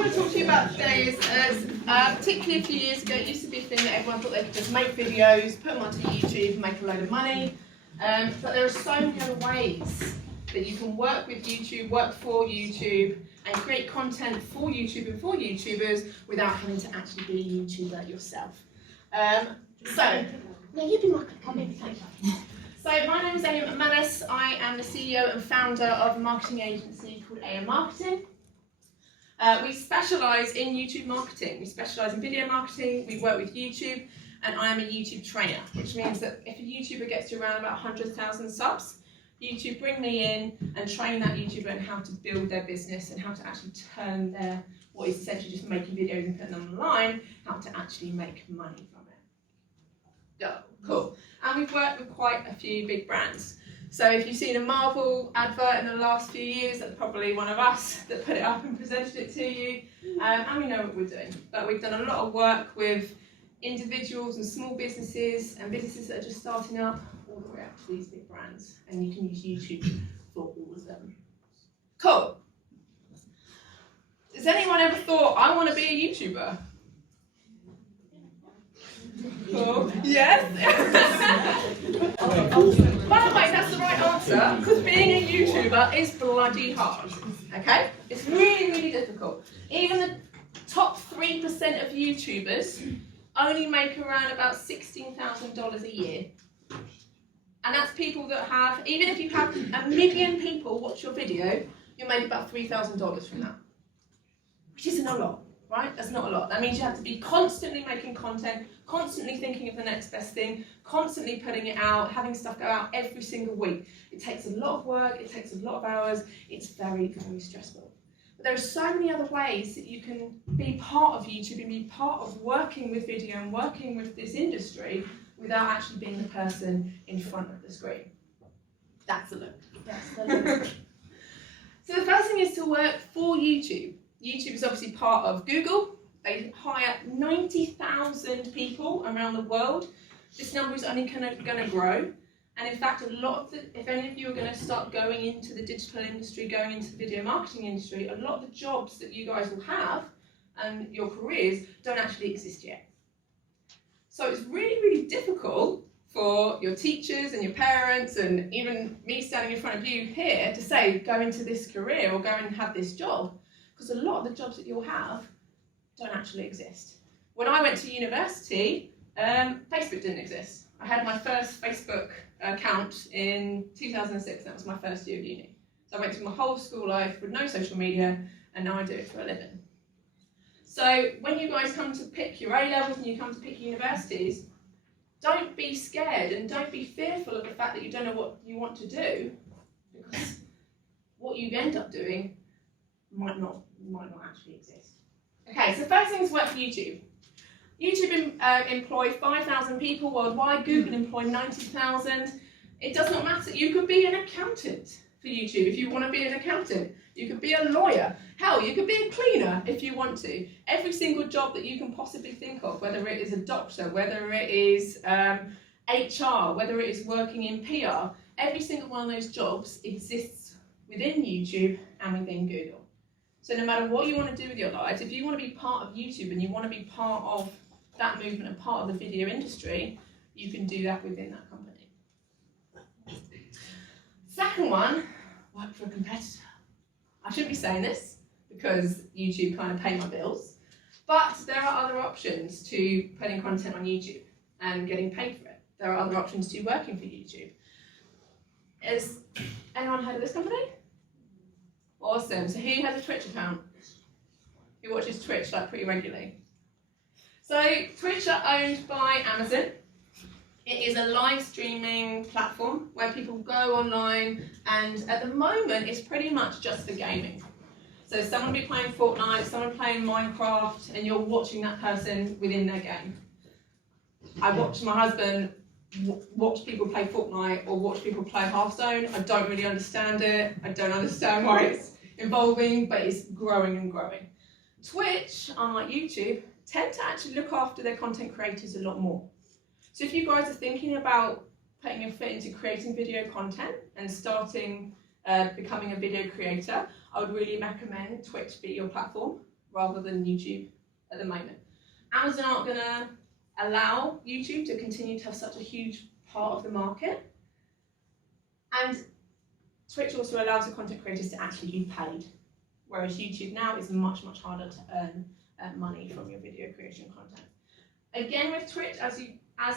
want to talk to you about today is, particularly a few years ago, it used to be a thing that everyone thought they could just make videos, put them onto YouTube and make a load of money. But there are so many other ways that you can work with YouTube, work for YouTube, and create content for YouTube and for YouTubers without having to actually be a YouTuber yourself. So you be my So my name is McManus. I am the CEO and founder of a marketing agency called AM Marketing. We specialise in YouTube marketing. We specialise in video marketing. We work with YouTube, and I am a YouTube trainer, which means that if a YouTuber gets to around about 100,000 subs, YouTube bring me in and train that YouTuber on how to build their business and how to actually turn their, what is essentially just making videos and putting them online, how to actually make money from it. Yeah, cool. And we've worked with quite a few big brands. So if you've seen a Marvel advert in the last few years, that's probably one of us that put it up and presented it to you. And we know what we're doing. But we've done a lot of work with individuals and small businesses and businesses that are just starting up, all the way up to these big brands. And you can use YouTube for all of them. Cool. Has anyone ever thought, I want to be a YouTuber? Cool. Yes? By the way, that's the right answer, because being a YouTuber is bloody hard. Okay? It's really, really difficult. Even the top 3% of YouTubers only make around about $16,000 a year. And that's people that have, even if you have 1 million people watch your video, you make about $3,000 from that. Which isn't a lot, right? That's not a lot. That means you have to be constantly making content, constantly thinking of the next best thing, constantly putting it out, having stuff go out every single week. It takes a lot of work, it takes a lot of hours, it's very, very stressful. But there are so many other ways that you can be part of YouTube and be part of working with video and working with this industry without actually being the person in front of the screen. That's the look. That's the look. So the first thing is to work for YouTube. YouTube is obviously part of Google. They hire 90,000 people around the world. This number is only going to grow. And in fact, a lot of if any of you are going to start going into the digital industry, going into the video marketing industry, a lot of the jobs that you guys will have and your careers don't actually exist yet. So it's really, really difficult for your teachers and your parents and even me standing in front of you here to say, go into this career or go and have this job, because a lot of the jobs that you'll have don't actually exist. When I went to university, Facebook didn't exist. I had my first Facebook account in 2006. That was my first year of uni. So I went through my whole school life with no social media, and now I do it for a living. So when you guys come to pick your A-levels and you come to pick universities, don't be scared and don't be fearful of the fact that you don't know what you want to do, because what you end up doing might not actually exist. Okay, so first thing is work for YouTube. YouTube employ 5,000 people worldwide. Google employ 90,000. It does not matter. You could be an accountant for YouTube if you want to be an accountant. You could be a lawyer. Hell, you could be a cleaner if you want to. Every single job that you can possibly think of, whether it is a doctor, whether it is HR, whether it is working in PR, every single one of those jobs exists within YouTube and within Google. So no matter what you want to do with your lives, if you want to be part of YouTube and you want to be part of that movement and part of the video industry, you can do that within that company. Second one, work for a competitor. I shouldn't be saying this because YouTube kind of pay my bills, but there are other options to putting content on YouTube and getting paid for it. There are other options to working for YouTube. Has anyone heard of this company? Awesome. So who has a Twitch account? Who watches Twitch like pretty regularly? So Twitch are owned by Amazon. It is a live streaming platform where people go online, and at the moment it's pretty much just for gaming. So someone will be playing Fortnite, someone playing Minecraft, and you're watching that person within their game. I watch my husband watch people play Fortnite or watch people play Hearthstone. I don't really understand it. I don't understand why it's evolving, but it's growing and growing. Twitch, unlike YouTube, tend to actually look after their content creators a lot more. So if you guys are thinking about putting your foot into creating video content and starting becoming a video creator, I would really recommend Twitch be your platform. rather than YouTube at the moment. Amazon aren't going to allow YouTube to continue to have such a huge part of the market. And Twitch also allows the content creators to actually be paid, whereas YouTube now is much, much harder to earn money from your video creation content. Again, with Twitch, as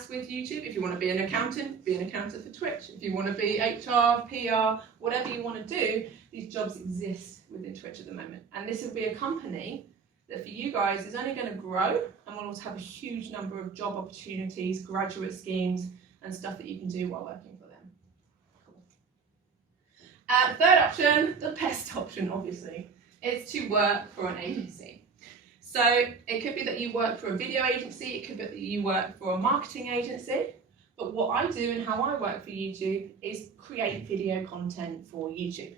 with YouTube, if you want to be an accountant for Twitch. If you want to be HR, PR, whatever you want to do, these jobs exist within Twitch at the moment. And this will be a company that for you guys is only going to grow and will also have a huge number of job opportunities, graduate schemes, and stuff that you can do while working for them. Cool. Third option, the best option obviously, is to work for an agency. So it could be that you work for a video agency, it could be that you work for a marketing agency, but what I do and how I work for YouTube is create video content for YouTube.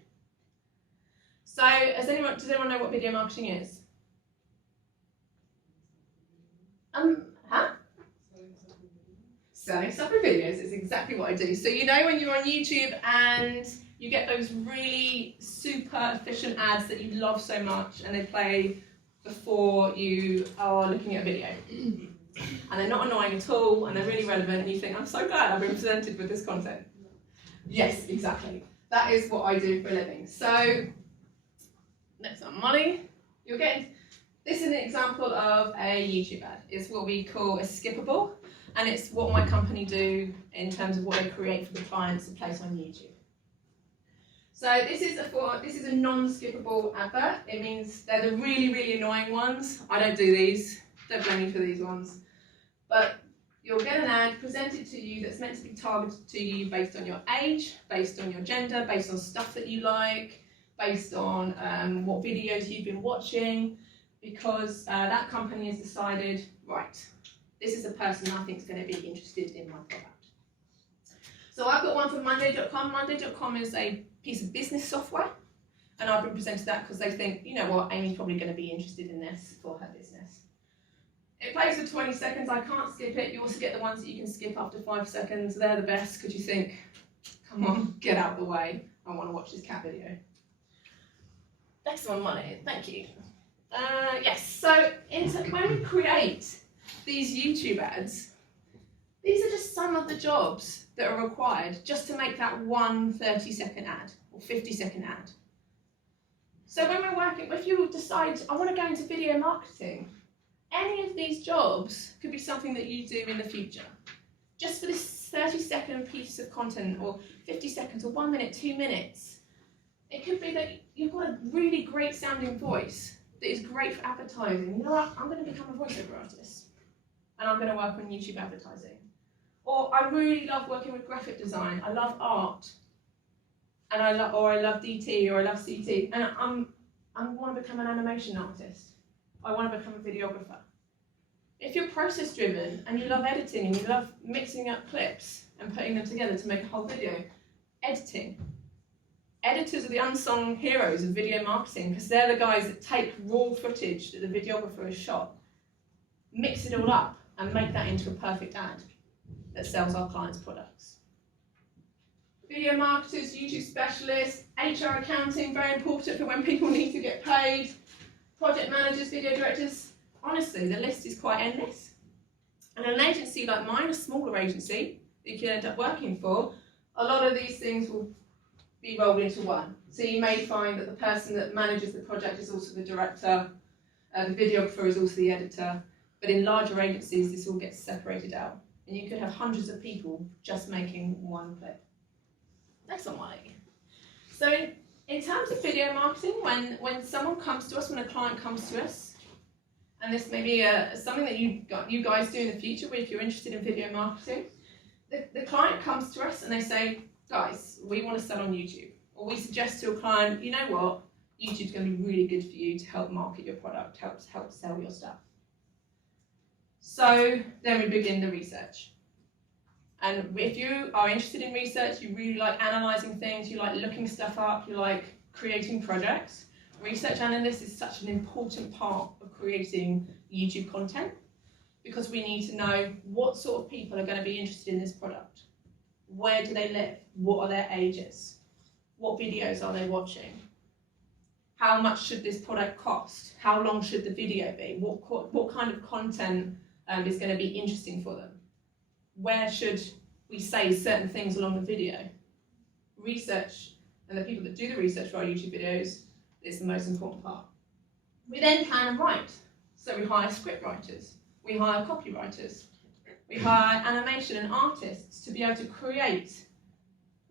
So does anyone know what video marketing is? Selling stuff in videos is exactly what I do. So you know when you're on YouTube and you get those really super efficient ads that you love so much and they play before you are looking at a video. And they're not annoying at all and they're really relevant and you think, I'm so glad I've been presented with this content. Yes, exactly. That is what I do for a living. So, next on Molly, you're getting, this is an example of a YouTube ad. It's what we call a skippable, and it's what my company do in terms of what they create for the clients to place on YouTube. So this is a non-skippable advert. It means they're the really, really annoying ones. I don't do these. Don't blame me for these ones. But you'll get an ad presented to you that's meant to be targeted to you based on your age, based on your gender, based on stuff that you like, based on what videos you've been watching, because that company has decided, right, this is a person I think is going to be interested in my product. So I've got one from Monday.com. Monday.com is a piece of business software, and I've been presented that because they think, you know what, Amy's probably going to be interested in this for her business. It plays for 20 seconds, I can't skip it. You also get the ones that you can skip after 5 seconds. They're the best because you think, come on, get out of the way. I want to watch this cat video. Next one, Money, thank you. Yes, so when we create these YouTube ads, these are just some of the jobs that are required just to make that one 30-second ad or 50-second ad. So when we're working, if you decide, I want to go into video marketing, any of these jobs could be something that you do in the future. Just for this 30-second piece of content, or 50 seconds, or 1 minute, 2 minutes. It could be that you've got a really great sounding voice that is great for advertising. You know what, I'm going to become a voiceover artist, and I'm going to work on YouTube advertising. Or I really love working with graphic design. I love art, and I love DT, or I love CT, and I want to become an animation artist. I want to become a videographer. If you're process driven and you love editing and you love mixing up clips and putting them together to make a whole video, editing. Editors are the unsung heroes of video marketing because they're the guys that take raw footage that the videographer has shot, mix it all up, and make that into a perfect ad that sells our clients' products. Video marketers, YouTube specialists, HR accounting, very important for when people need to get paid, project managers, video directors. Honestly, the list is quite endless. And an agency like mine, a smaller agency that you can end up working for, a lot of these things will be rolled into one. So you may find that the person that manages the project is also the director, the videographer is also the editor, but in larger agencies this all gets separated out. And you could have hundreds of people just making one clip. Next one, Molly. So in terms of video marketing, when someone comes to us, when a client comes to us, and this may be something that you guys do in the future if you're interested in video marketing, the client comes to us and they say, guys, we want to sell on YouTube. Or we suggest to a client, you know what, YouTube's going to be really good for you to help market your product, help sell your stuff. So then we begin the research. And if you are interested in research, you really like analysing things, you like looking stuff up, you like creating projects, research analyst is such an important part of creating YouTube content because we need to know what sort of people are going to be interested in this product. Where do they live? What are their ages? What videos are they watching? How much should this product cost? How long should the video be? What kind of content is going to be interesting for them? Where should we say certain things along the video? Research, and the people that do the research for our YouTube videos, is the most important part. We then plan and write. So we hire script writers, we hire copywriters, we hire animation and artists to be able to create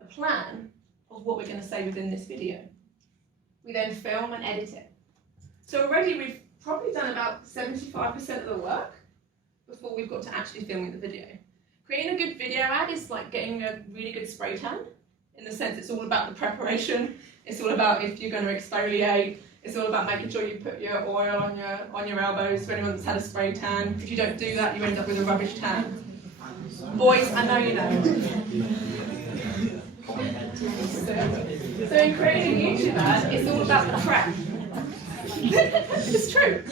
a plan of what we're going to say within this video. We then film and edit it. So already we've probably done about 75% of the work before we've got to actually filming the video. Creating a good video ad is like getting a really good spray tan, in the sense it's all about the preparation, it's all about if you're going to exfoliate, it's all about making sure you put your oil on your elbows for anyone that's had a spray tan. If you don't do that, you end up with a rubbish tan. Boys, I know you know. So in creating a YouTube ad, it's all about the prep. It's true.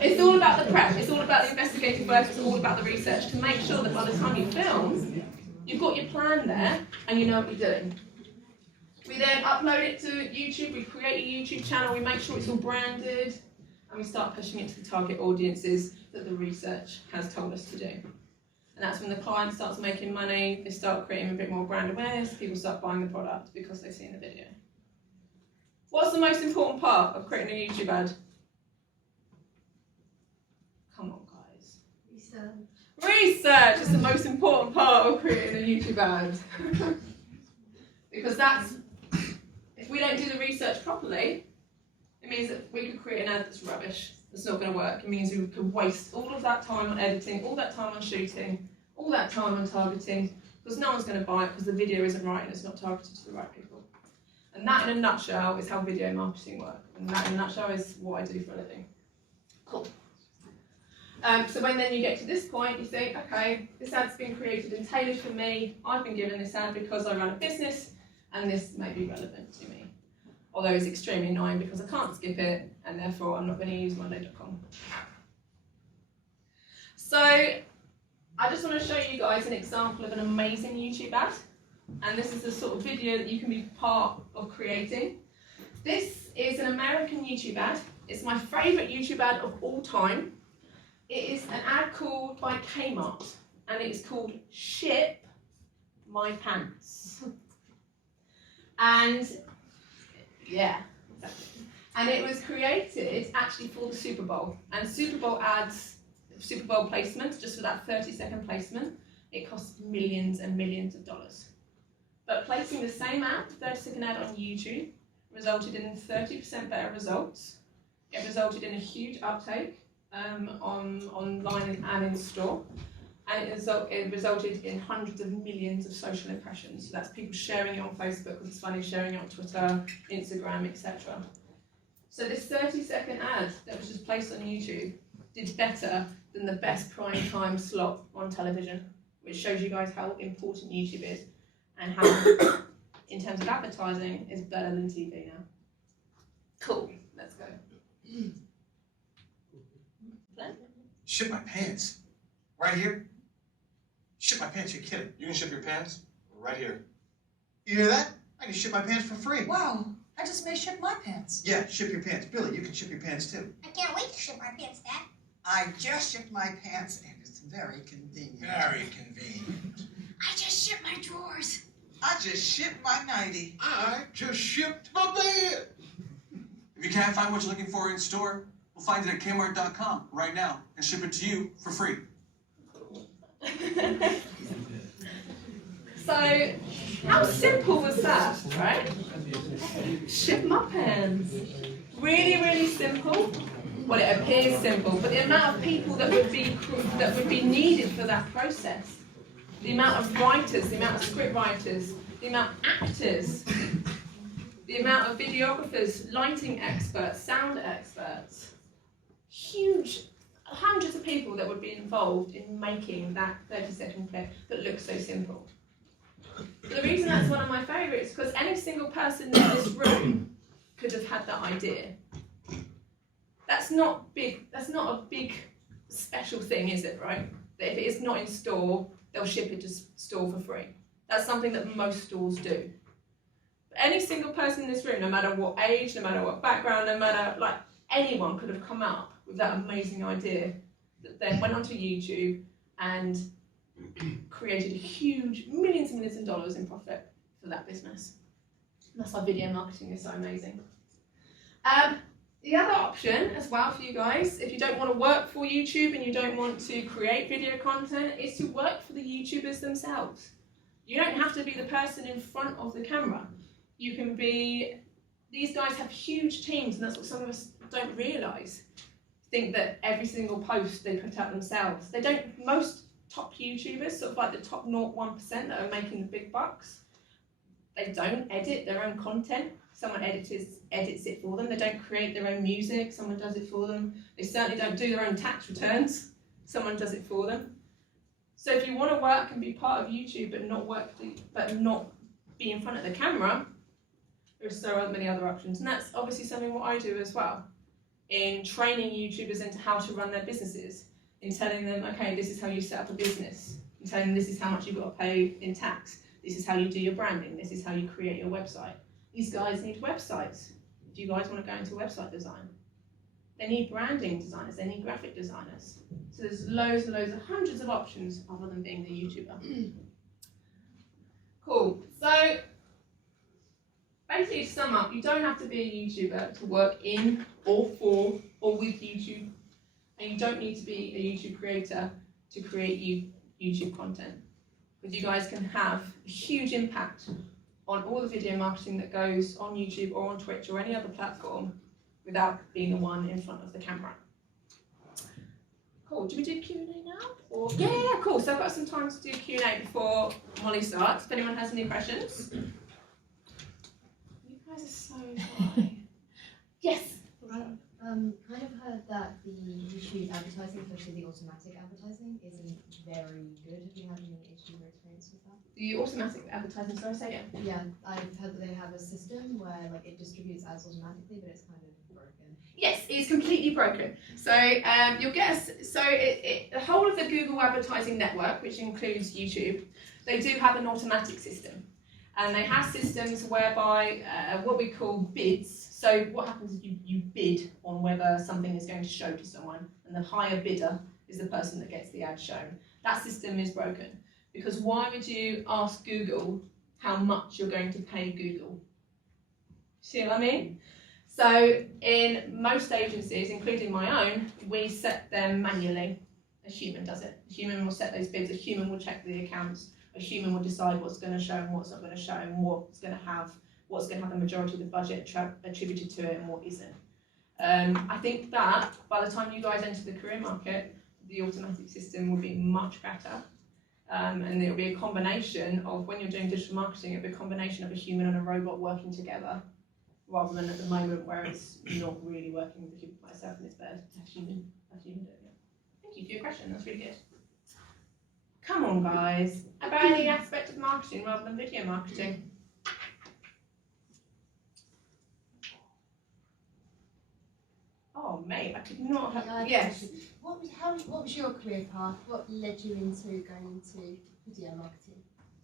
It's all about the prep, it's all about the investigative work, it's all about the research to make sure that by the time you film, you've got your plan there and you know what you're doing. We then upload it to YouTube, we create a YouTube channel, we make sure it's all branded, and we start pushing it to the target audiences that the research has told us to do. And that's when the client starts making money, they start creating a bit more brand awareness, people start buying the product because they've seen the video. What's the most important part of creating a YouTube ad? Come on, guys. Research. Research is the most important part of creating a YouTube ad. Because that's, if we don't do the research properly, it means that we could create an ad that's rubbish, that's not going to work. It means we could waste all of that time on editing, all that time on shooting, all that time on targeting, because no one's going to buy it because the video isn't right and it's not targeted to the right people. And that in a nutshell is how video marketing works. And that in a nutshell is what I do for a living. Cool. So when then you get to this point, you think, okay, this ad's been created and tailored for me. I've been given this ad because I run a business and this may be relevant to me. Although it's extremely annoying because I can't skip it and therefore I'm not going to use Monday.com. So I just want to show you guys an example of an amazing YouTube ad. And this is the sort of video that you can be part of creating. This is an American YouTube ad. It's my favourite YouTube ad of all time. It is an ad called by Kmart, and it is called Ship My Pants. And yeah, exactly. And it was created actually for the Super Bowl. And Super Bowl ads, Super Bowl placements, just for that 30-second placement, it costs millions and millions of dollars. But placing the same ad, 30-second ad on YouTube, resulted in 30% better results. It resulted in a huge uptake online and in store, and it resulted in hundreds of millions of social impressions. So that's people sharing it on Facebook because it's funny, sharing it on Twitter, Instagram, etc. So this 30-second ad that was just placed on YouTube did better than the best prime time slot on television, which shows you guys how important YouTube is and how, in terms of advertising, is better than TV now. Cool, let's go. Ship my pants. Right here? Ship my pants, you're kidding. You can ship your pants? Right here. You hear that? I can ship my pants for free. Wow, I just may ship my pants. Yeah, ship your pants. Billy, you can ship your pants too. I can't wait to ship my pants, Dad. I just shipped my pants and it's very convenient. Very convenient. I just shipped my drawers. I just shipped my nightie. I just shipped my bed. If you can't find what you're looking for in store, we'll find it at Kmart.com right now and ship it to you for free. So, how simple was that, right? Ship my pants. Really, really simple. Well, it appears simple, but the amount of people that would be needed for that process, the amount of writers, the amount of script writers, the amount of actors, the amount of videographers, lighting experts, sound experts, huge, hundreds of people that would be involved in making that 30-second clip that looks so simple. The reason that's one of my favourites is because any single person in this room could have had that idea. That's not big. That's not a big special thing, is it? Right? That if it is not in store, they'll ship it to store for free. That's something that most stores do. Any single person in this room, no matter what age, no matter what background, no matter, like, anyone could have come up with that amazing idea that then went onto YouTube and created a huge millions and millions of dollars in profit for that business. And that's why video marketing is so amazing. The other option as well for you guys, if you don't want to work for YouTube and you don't want to create video content, is to work for the YouTubers themselves. You don't have to be the person in front of the camera. You can be, these guys have huge teams, and that's what some of us don't realise. Think that every single post they put out themselves. They don't, most top YouTubers, sort of like the top 0.1% that are making the big bucks, they don't edit their own content. Someone edits it for them. They don't create their own music. Someone does it for them. They certainly don't do their own tax returns. Someone does it for them. So if you want to work and be part of YouTube but not be in front of the camera, there's so many other options. And that's obviously something what I do as well, in training YouTubers into how to run their businesses, in telling them, okay, this is how you set up a business, in telling them this is how much you've got to pay in tax, this is how you do your branding, this is how you create your website. These guys need websites. If you guys want to go into website design, they need branding designers, they need graphic designers. So there's loads and loads of hundreds of options other than being the YouTuber. Cool. So basically to sum up, you don't have to be a YouTuber to work in or for or with YouTube. And you don't need to be a YouTube creator to create YouTube content. Because you guys can have a huge impact on all the video marketing that goes on YouTube or on Twitch or any other platform without being the one in front of the camera. Cool, do we do Q&A now? Or yeah, cool. So I've got some time to do Q&A before Molly starts, if anyone has any questions. You guys are so shy. Yes? Kind of heard that the YouTube advertising, especially the automatic advertising, isn't very good. Have you had any issue or experience with that? The automatic advertising, sorry, say again? Yeah, I've heard that they have a system where like it distributes ads automatically, but it's kind of broken. Yes, it's completely broken. So you'll get the whole of the Google advertising network, which includes YouTube, they do have an automatic system. And they have systems whereby what we call bids. So what happens is you bid on whether something is going to show to someone, and the higher bidder is the person that gets the ad shown. That system is broken. Because why would you ask Google how much you're going to pay Google? See what I mean? So in most agencies, including my own, we set them manually. A human does it. A human will set those bids. A human will check the accounts. A human will decide what's going to show and what's not going to show, and what's going to have the majority of the budget attributed to it and what isn't. I think that by the time you guys enter the career market, the automatic system will be much better. And it'll be a combination of, when you're doing digital marketing, it'll be a combination of a human and a robot working together, rather than at the moment where it's not really working with myself and it's better to have human doing it. Thank you for your question, that's really good. Come on guys, about any aspect of marketing rather than video marketing. Oh mate, I could not have, yes. What was your career path? What led you into going into video marketing?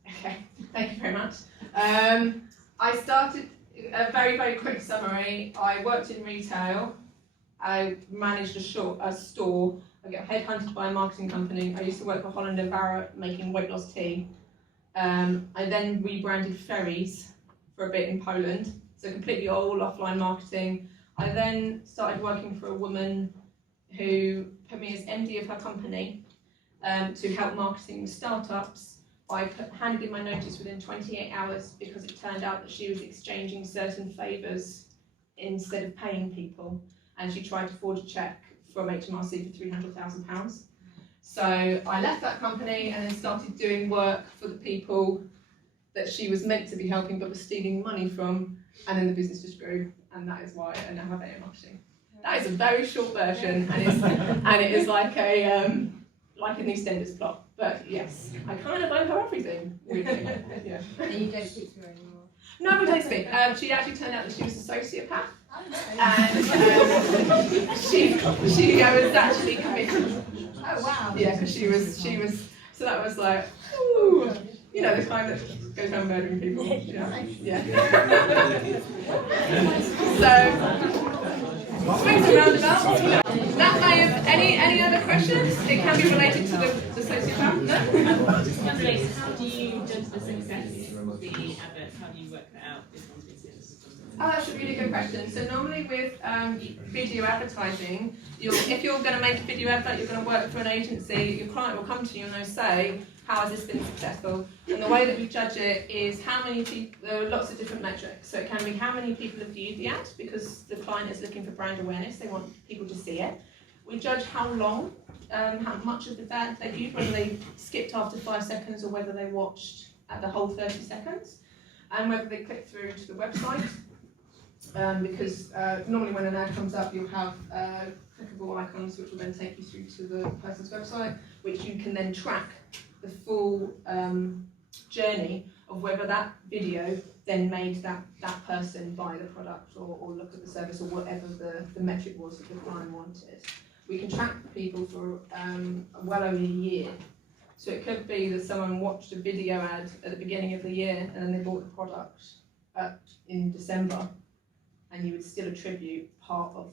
Okay, thank you very much. I started, a very, very quick summary. I worked in retail. I managed a store. I got headhunted by a marketing company. I used to work for Holland & Barrett making weight loss tea. I then rebranded ferries for a bit in Poland, so completely all offline marketing. I then started working for a woman who put me as MD of her company to help marketing with startups. I handed in my notice within 28 hours because it turned out that she was exchanging certain favours instead of paying people, and she tried to forge a cheque from HMRC for £300,000. So I left that company and then started doing work for the people that she was meant to be helping but was stealing money from, and then the business just grew, and that is why I now have video marketing. That is a very short version, and it is like a like an EastEnders plot. But yes, I kind of owe her everything. Really. Yeah. And you don't speak to her anymore? No, we don't speak. She actually turned out that she was a sociopath, and she was actually committed. Oh wow. Yeah, because she was. So that was like, ooh. You know, the kind that goes around murdering people. Yeah. So, swings and roundabouts. That may have any other questions? It can be related to the sociopath. No? Just wondering, how do you judge the success of the adverts? How do you work that out? This one's been seen. Oh, that's a really good question. So normally with video advertising, if you're going to make a video advert, you're going to work for an agency, your client will come to you and they'll say, how has this been successful? And the way that we judge it is how many people, there are lots of different metrics. So it can be how many people have viewed the ad, because the client is looking for brand awareness, they want people to see it. We judge how long, how much of the ad they viewed, whether they skipped after 5 seconds or whether they watched at the whole 30 seconds, and whether they clicked through to the website. Because normally when an ad comes up, you'll have clickable icons which will then take you through to the person's website, which you can then track the full journey of whether that video then made that person buy the product or look at the service or whatever the metric was that the client wanted. We can track people for well over a year. So it could be that someone watched a video ad at the beginning of the year and then they bought the product in December, and you would still attribute part of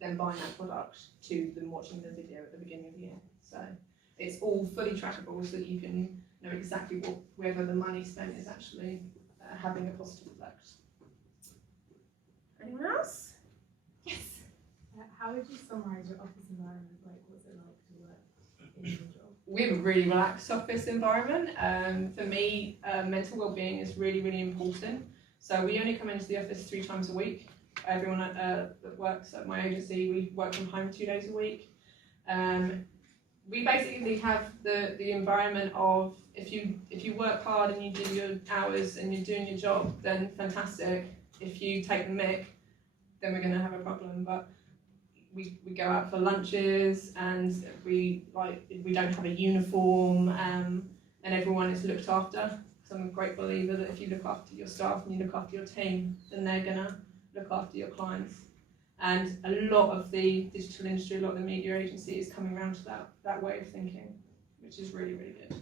them buying that product to them watching the video at the beginning of the year. So it's all fully trackable so that you can know exactly whether the money spent is actually having a positive effect. Anyone else? Yes. How would you summarise your office environment? Like, what's it like to work in your job? We have a really relaxed office environment. For me, mental well-being is really, really important. So we only come into the office 3 times a week. Everyone that works at my agency, we work from home 2 days a week. We basically have the environment of if you work hard and you do your hours and you're doing your job, then fantastic. If you take the mick, then we're going to have a problem. But we go out for lunches and we don't have a uniform and everyone is looked after. So I'm a great believer that if you look after your staff and you look after your team, then they're going to look after your clients. And a lot of the digital industry, a lot of the media agency is coming around to that way of thinking, which is really, really good.